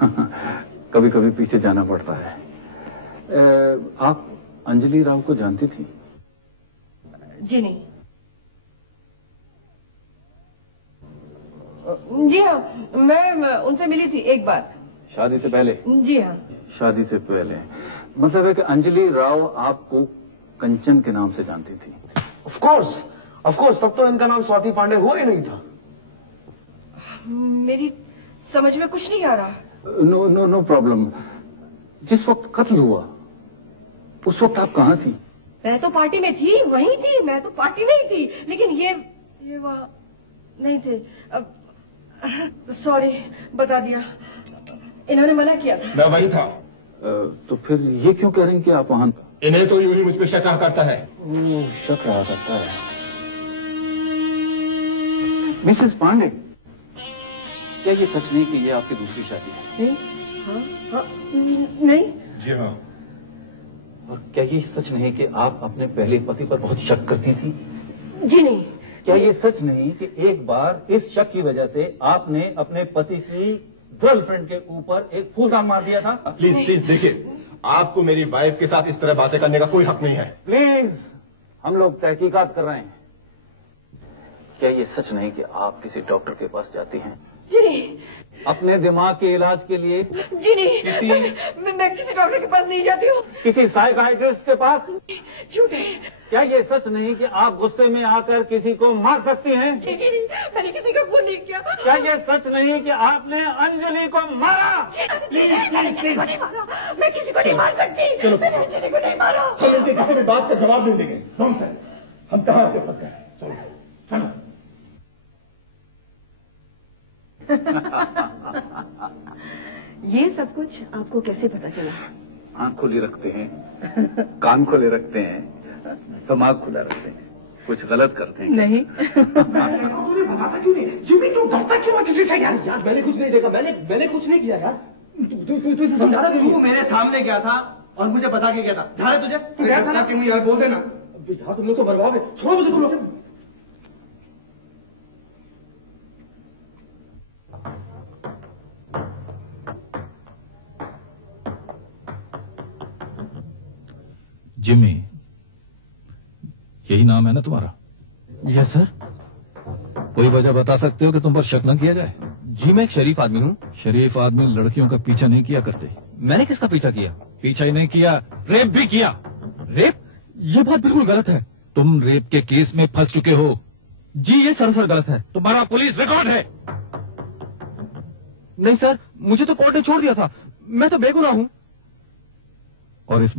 कभी कभी पीछे जाना पड़ता है। आप अंजलि राव को जानती थी? जी नहीं। जी हाँ, मैं उनसे मिली थी एक बार। शादी से पहले? जी हाँ। शादी से पहले मतलब है कि अंजलि राव आपको कंचन के नाम से जानती थी? ऑफ कोर्स, तब तो इनका नाम स्वाति पांडे हुआ ही नहीं था। मेरी समझ में कुछ नहीं आ रहा। No problem. जिस वक्त कत्ल हुआ उस वक्त आप कहाँ थी? मैं तो पार्टी में थी, वहीं थी, मैं तो पार्टी में ही थी, लेकिन ये वहाँ नहीं थे। सॉरी, बता दिया, इन्होंने मना किया था। मैं वही था। तो फिर ये क्यों कह रही हैं कि आप वहां? इन्हें तो यूं ही मुझ पे शक रहा करता है। शक रहा करता है। मिसेस पांडे, क्या ये सच नहीं कि ये आपकी दूसरी शादी है? नहीं। हाँ, नहीं। जी हाँ। और क्या ये सच नहीं कि आप अपने पहले पति पर बहुत शक करती थी? जी नहीं। क्या ये सच नहीं कि एक बार इस शक की वजह से आपने अपने पति की गर्लफ्रेंड के ऊपर एक फूलदान मार दिया था? प्लीज देखिए, आपको मेरी वाइफ के साथ इस तरह बातें करने का कोई हक नहीं है। प्लीज, हम लोग तहकीकात कर रहे हैं। क्या ये सच नहीं कि आप किसी डॉक्टर के पास जाती हैं? जी नहीं। अपने दिमाग के इलाज के लिए? जी नहीं। मैं किसी डॉक्टर के पास नहीं जाती हूँ। किसी साइकाइट्रिस्ट के पास? झूठ है। क्या ये सच नहीं कि आप गुस्से में आकर किसी को मार सकती हैं? जी नहीं, मैंने किसी का खून नहीं किया। क्या ये सच नहीं कि आपने अंजलि को मारा? जी नहीं, मैंने किसी को नहीं मारा। मैं किसी को नहीं मार सकती। चलो, मैंने अंजलि को नहीं मारा। चलो, किसी भी बात का जवाब नहीं देंगे। नॉनसेंस, हम कहाँ आके फंस गए? चलो चलो। ये सब कुछ आपको कैसे पता चला? आंख खुली रखते हैं, कान खुले रखते हैं, दिमाग खुला रखते हैं, कुछ गलत करते हैं। नहीं। तूने बताता क्यों नहीं? जिमी, तू डरता क्यों है किसी से? यार मैंने कुछ नहीं देखा, मैंने कुछ नहीं किया यार। तू इसे समझा रहा क्यों? तू मेरे सामने क्या था और मुझे बता के क्या था? ध्यान है तुझे? तू गया था ना? क्यों यार, बोल देना यार। तुम लोग तो बर्बाद है। छोड़ो मुझे तुम लोग। जिमी, यही नाम है ना तुम्हारा? Yes sir. कोई वजह बता सकते हो कि तुम पर शक न किया जाए? जी मैं एक शरीफ आदमी हूँ। शरीफ आदमी लड़कियों का पीछा नहीं किया करते। मैंने किसका पीछा किया? पीछा ही नहीं किया, रेप भी किया। रेप? ये बात बिल्कुल गलत है। तुम रेप के केस में फंस चुके हो। जी ये सरासर गलत है। तुम्हारा पुलिस रिकॉर्ड है। नहीं सर, मुझे तो कोर्ट ने छोड़ दिया था। मैं तो बेगुनाह हूँ। और इस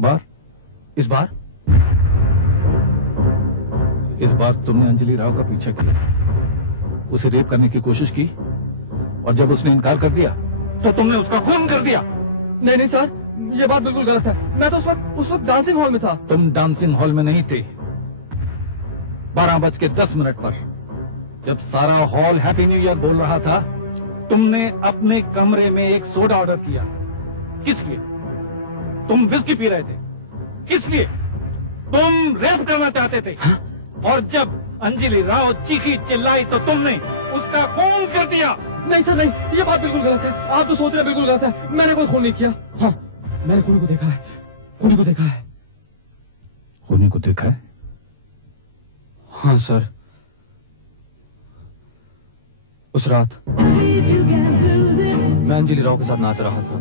बार तुमने अंजलि राव का पीछा किया, उसे रेप करने की कोशिश की, और जब उसने इनकार कर दिया तो तुमने उसका खून कर दिया। नहीं सर, ये बात बिल्कुल गलत है। मैं तो उस वक्त डांसिंग हॉल में था। तुम डांसिंग हॉल में नहीं थे। 12:10 पर जब सारा हॉल हैप्पी न्यू ईयर बोल रहा था, तुमने अपने कमरे में एक सोडा ऑर्डर किया। किस लिए? तुम विस्की पी रहे थे। किस लिए? तुम रेप करना चाहते थे। और जब अंजलि राव चीखी चिल्लाई तो तुमने उसका खून कर दिया। नहीं सर नहीं, ये बात बिल्कुल गलत है। आप जो सोच रहे हैं बिल्कुल गलत है। मैंने कोई खून नहीं किया। हाँ, मैंने खूनी को देखा है। खूनी को देखा है। खूनी को देखा है? हाँ सर। उस रात मैं अंजलि राव के साथ नाच रहा था।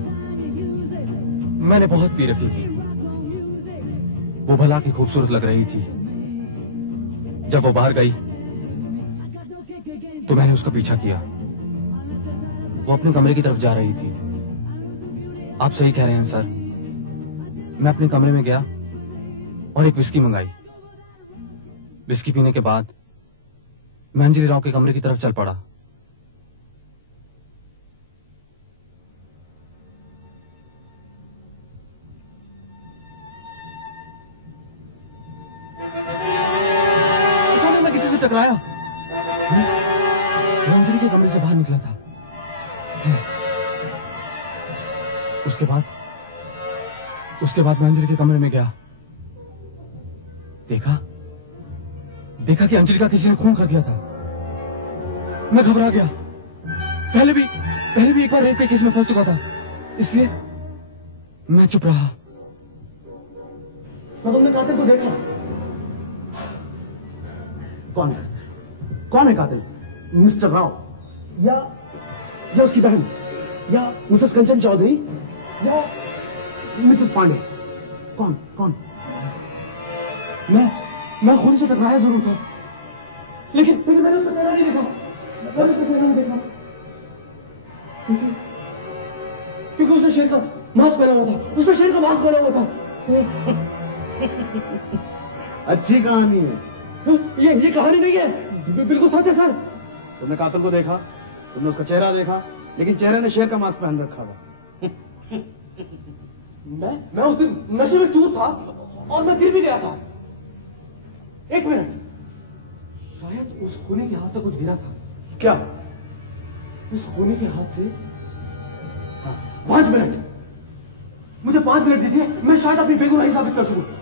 मैंने बहुत पी रखी थी। वो भला की खूबसूरत लग रही थी। जब वो बाहर गई तो मैंने उसका पीछा किया। वो अपने कमरे की तरफ जा रही थी। आप सही कह रहे हैं सर। मैं अपने कमरे में गया और एक विस्की मंगाई। विस्की पीने के बाद मैं अंजलि राव के कमरे की तरफ चल पड़ा। टकराया। मैं अंजलि के कमरे से बाहर निकला था। उसके बाद मैं अंजलि के कमरे में गया। देखा कि अंजलि का किसी ने खून कर दिया था। मैं घबरा गया। पहले भी एक बार रेप के केस में फंस चुका था। इसलिए मैं चुप रहा। तो तुमने कातिल को देखा? कौन है? कौन है कातिल? मिस्टर राव या उसकी बहन या मिसेस कंचन चौधरी या मिसेस पांडे? कौन कौन? मैं खून से टकराया जरूर था, लेकिन मैंने उसका चेहरा नहीं देखा। मैंने उसका चेहरा नहीं देखा क्योंकि उसने शेर का मास्क पहना हुआ था। उसने शेर का मास्क पहना हुआ था। अच्छी कहानी है। ये कहानी नहीं है, बिल्कुल सच है सर। तुमने कातिल को देखा, तुमने उसका चेहरा देखा, लेकिन चेहरे ने शेर का मास्क पहन रखा था। मैं उस दिन नशे में चूर था और मैं गिर भी गया था। एक मिनट, शायद उस खूनी के हाथ से कुछ गिरा था। क्या? उस खूनी के हाथ से 5 मिनट, मुझे 5 मिनट दीजिए, मैं शायद अपनी बेगुनाही साबित कर सकूं।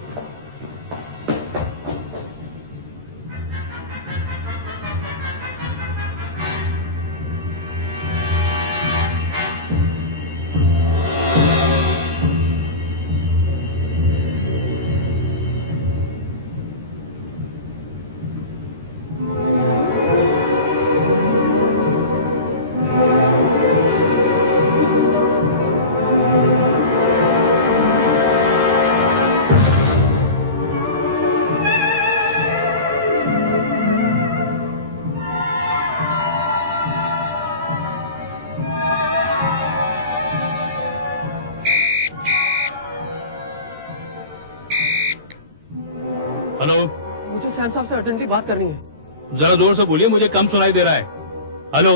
मुझे सैम साहब से अर्जेंटली बात करनी है। जरा जोर से बोलिए, मुझे कम सुनाई दे रहा है। हेलो,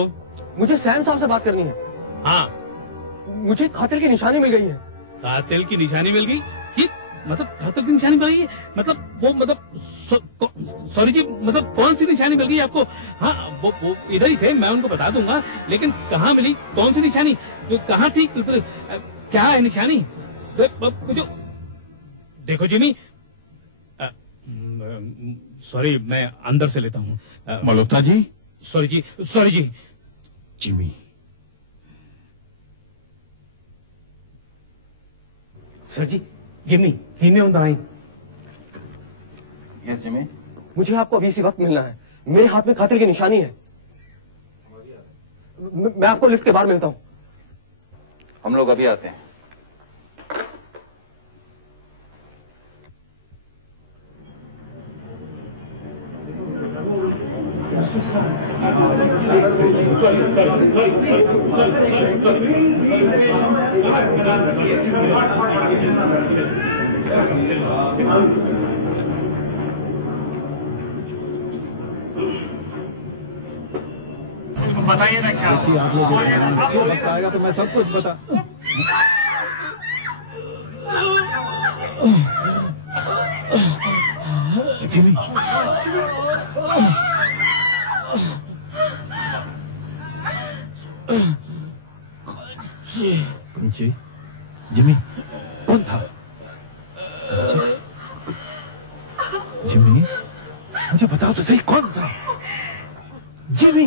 मुझे सैम साहब से बात करनी है। हाँ, मुझे कातिल की निशानी मिल गई है। कातिल की निशानी मिल गई? कि मतलब कातिल की निशानी मिल गई है? मतलब वो मतलब सॉरी जी, मतलब कौन सी निशानी मिल गई आपको? हाँ, वो इधर ही थे, मैं उनको बता दूंगा, लेकिन कहाँ मिली? कौन सी निशानी? कहाँ थी? क्या है निशानी? देखो जिमी, सॉरी, मैं अंदर से लेता हूँ। मल्होत्रा जी। सॉरी जी। जिमी। सर जी, जिमी, धीमे on the line. Yes Jimmy. मुझे आपको अभी इसी वक्त मिलना है। मेरे हाथ में कातिल की निशानी है। मैं आपको लिफ्ट के बाहर मिलता हूँ। हम लोग अभी आते हैं। बताइए ना क्या बताएगा तो मैं सब कुछ बता। जिमी। कंची। जिमी, कौन था? जिमी, मुझे बताओ तो सही, कौन था? जिमी।